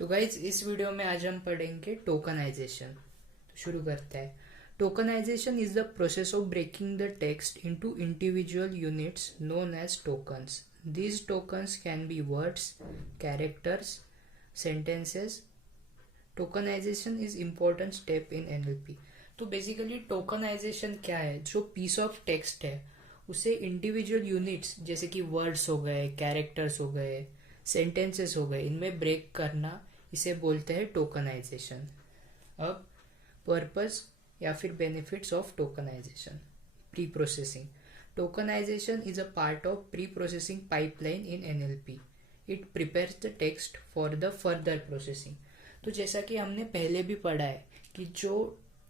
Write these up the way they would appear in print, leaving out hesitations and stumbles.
तो गाइज इस वीडियो में आज हम पढ़ेंगे टोकनाइजेशन। तो शुरू करते हैं। Tokenisation is the process of breaking the text into individual units known as tokens. These tokens can be words, characters, sentences. Tokenization is important step in NLP. तो बेसिकली टोकनाइजेशन क्या है? जो पीस ऑफ टेक्स्ट है उसे individual units जैसे कि words हो गए, कैरेक्टर्स हो गए, सेंटेंसेस हो गए, इनमें ब्रेक करना, इसे बोलते हैं टोकनाइजेशन। अब पर्पस या फिर benefits of tokenisation. Pre processing. Tokenization is a part of pre-processing pipeline in NLP. It prepares the text for the further processing. तो जैसा कि हमने पहले भी पढ़ा है कि जो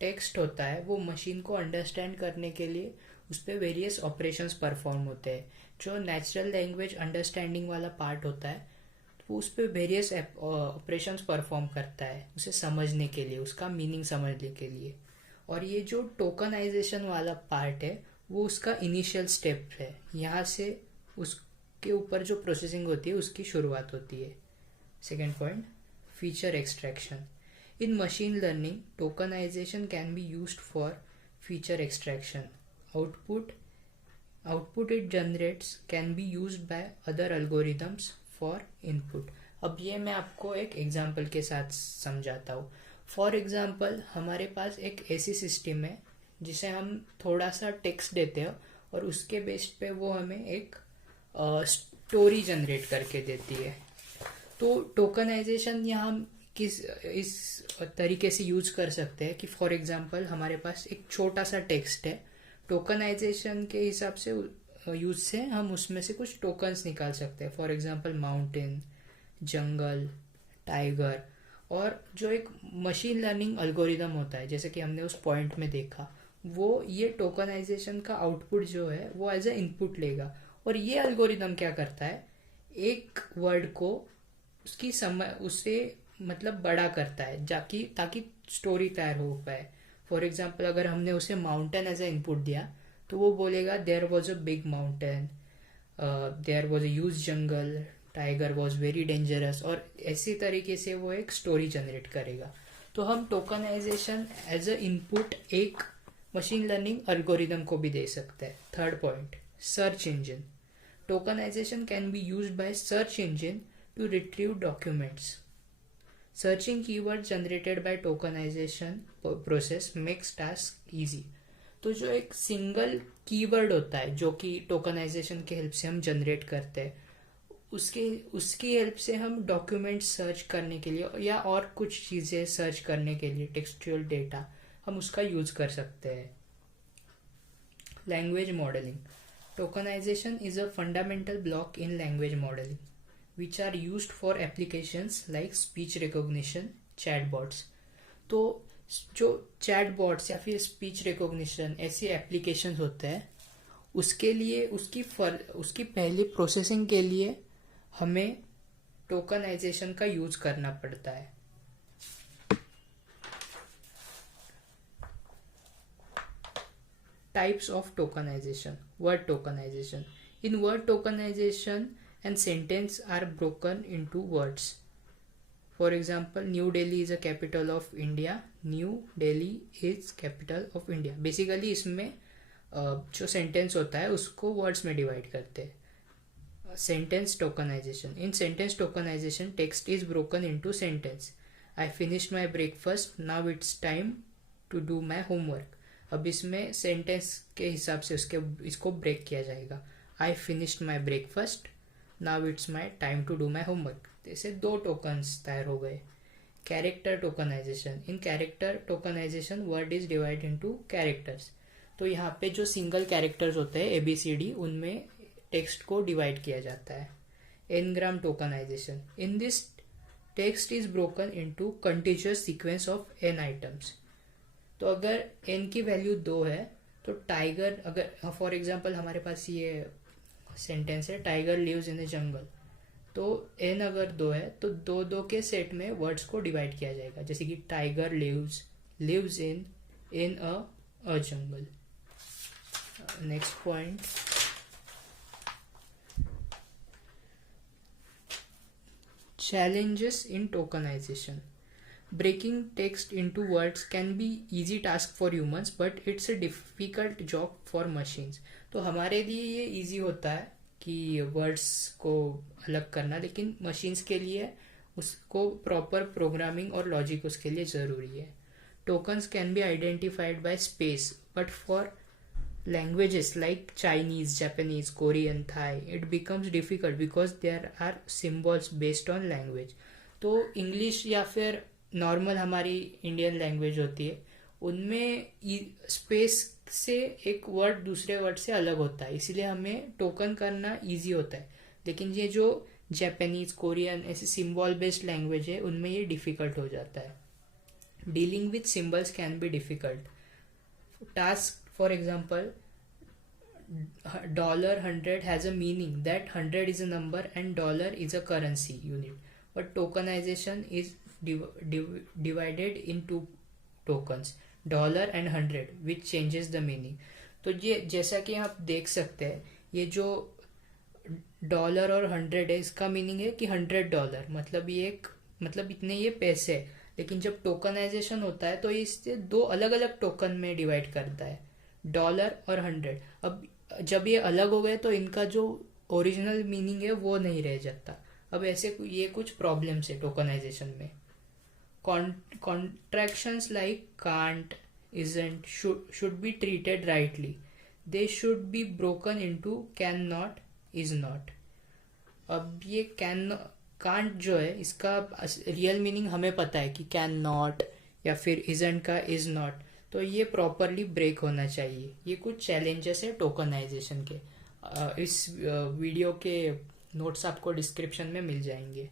टेक्स्ट होता है वो मशीन को अंडरस्टैंड करने के लिए उस पर वेरियस ऑपरेशंस परफॉर्म होते हैं। जो नेचुरल लैंग्वेज अंडरस्टैंडिंग वाला पार्ट होता है वो उस पर वेरियस ऑपरेशंस परफॉर्म करता है उसे समझने के लिए, उसका मीनिंग समझने के लिए। और ये जो टोकनाइजेशन वाला पार्ट है वो उसका इनिशियल स्टेप है। यहाँ से उसके ऊपर जो प्रोसेसिंग होती है उसकी शुरुआत होती है। Second point, feature extraction. In machine learning tokenisation can be used for feature extraction. Output it generates can be used by other algorithms for input. अब ये मैं आपको एक एग्जांपल के साथ समझाता हूँ। फॉर एग्जांपल हमारे पास एक ऐसी सिस्टम है जिसे हम थोड़ा सा टेक्स्ट देते हैं और उसके बेस्ड पे वो हमें एक स्टोरी जनरेट करके देती है। तो टोकनाइजेशन यहाँ किस इस तरीके से यूज कर सकते हैं कि फॉर एग्जांपल हमारे पास एक छोटा सा टेक्स्ट है। टोकनाइजेशन के हिसाब से यूज से हम उसमें से कुछ टोकन्स निकाल सकते हैं। For example mountain, jungle, tiger. और जो एक मशीन लर्निंग एल्गोरिदम होता है जैसे कि हमने उस पॉइंट में देखा, वो ये टोकनाइजेशन का आउटपुट जो है वो एज ए इनपुट लेगा। और ये एल्गोरिदम क्या करता है, एक वर्ड को उसकी समय उससे मतलब बड़ा करता है जाकि ताकि स्टोरी तैयार हो पाए। फॉर एग्जांपल अगर हमने उसे माउंटेन एज ए इनपुट दिया तो वो बोलेगा there was a big mountain, there was a huge jungle, tiger was very dangerous. और ऐसी तरीके से वो एक स्टोरी जनरेट करेगा। तो हम टोकनाइजेशन एज अ इनपुट एक मशीन लर्निंग एल्गोरिदम को भी दे सकते हैं। Third point, search engine. Tokenisation can be used by search engine to retrieve documents. Searching keyword generated by tokenisation process makes task easy. तो जो एक सिंगल कीवर्ड होता है जो कि टोकनाइजेशन के हेल्प से हम जनरेट करते हैं, उसकी हेल्प से हम डॉक्यूमेंट सर्च करने के लिए या और कुछ चीज़ें सर्च करने के लिए, टेक्सचुअल डेटा, हम उसका यूज कर सकते हैं। Language modelling. Tokenisation is a fundamental block in language modelling which are used for applications like speech recognition, chatbots. तो जो चैटबॉट्स या फिर स्पीच रिकॉग्निशन ऐसे एप्लीकेशंस होते हैं उसके लिए उसकी पहली प्रोसेसिंग के लिए हमें टोकनाइजेशन का यूज करना पड़ता है। Types of tokenization. Word tokenization. In word tokenization and sentence are broken into words. For example, New Delhi is a capital of India. New Delhi is capital of India. Basically इसमें जो sentence होता है उसको words में divide करते हैं। Sentence tokenisation. In sentence tokenisation text is broken into sentence. I finished my breakfast, now it's time to do my homework. अब इसमें सेंटेंस के हिसाब से इसको ब्रेक किया जाएगा। I finished my breakfast, now it's my time to do my homework. ऐसे दो टोकन्स तैयार हो गए। Character tokenisation. In character tokenisation word is divide into characters. तो यहाँ पे जो सिंगल कैरेक्टर्स होते हैं ABCD, उनमें टेक्स्ट को डिवाइड किया जाता है। N gram tokenisation. In this text is broken into continuous sequence of n items. तो अगर n की वैल्यू 2 है तो टाइगर, अगर फॉर एग्जांपल हमारे पास ये सेंटेंस है टाइगर लिव्स इन ए जंगल, तो n अगर 2 है तो दो के सेट में वर्ड्स को डिवाइड किया जाएगा। जैसे कि tiger lives in a jungle. Next point, Challenges in tokenization. Breaking text into words can be easy task for humans, but it's a difficult job for machines. तो हमारे लिए ये easy होता है कि वर्ड्स को अलग करना, लेकिन मशीन्स के लिए उसको प्रॉपर प्रोग्रामिंग और लॉजिक उसके लिए ज़रूरी है. Tokens can be identified by space, but for languages like Chinese, Japanese, Korean, Thai, it becomes difficult because there are symbols based on language. तो इंग्लिश या फिर नॉर्मल हमारी इंडियन लैंग्वेज होती है, उनमें स्पेस से एक वर्ड दूसरे वर्ड से अलग होता है, इसीलिए हमें टोकन करना इजी होता है. लेकिन ये जो जापानीज, कोरियन ऐसे सिंबल बेस्ड लैंग्वेज है, उनमें ये डिफिकल्ट हो जाता है. Dealing with symbols can be difficult. Task for example, $100 has a meaning that 100 is a number and dollar is a currency unit, but tokenization is divided in two tokens, dollar and 100, which changes the meaning. तो ये जैसा कि आप देख सकते हैं, ये जो डॉलर और 100 है, इसका मीनिंग है कि $100 मतलब ये एक मतलब इतने ये पैसे है. लेकिन जब टोकनाइजेशन होता है तो इससे दो अलग अलग टोकन में डिवाइड करता है, डॉलर और 100. अब जब ये अलग हो गए तो इनका जो ओरिजिनल मीनिंग है वो नहीं रह जाता. अब ऐसे ये कुछ प्रॉब्लम्स है टोकनाइजेशन में. Contractions like can't, isn't, should be treated rightly. They should be broken into cannot, is not. अब ये can't जो है, इसका रियल मीनिंग हमें पता है कि कैन नॉट या फिर isn't का is not, तो ये प्रॉपरली ब्रेक होना चाहिए. ये कुछ चैलेंजेस है टोकनाइजेशन के. इस वीडियो के नोट्स आपको डिस्क्रिप्शन में मिल जाएंगे.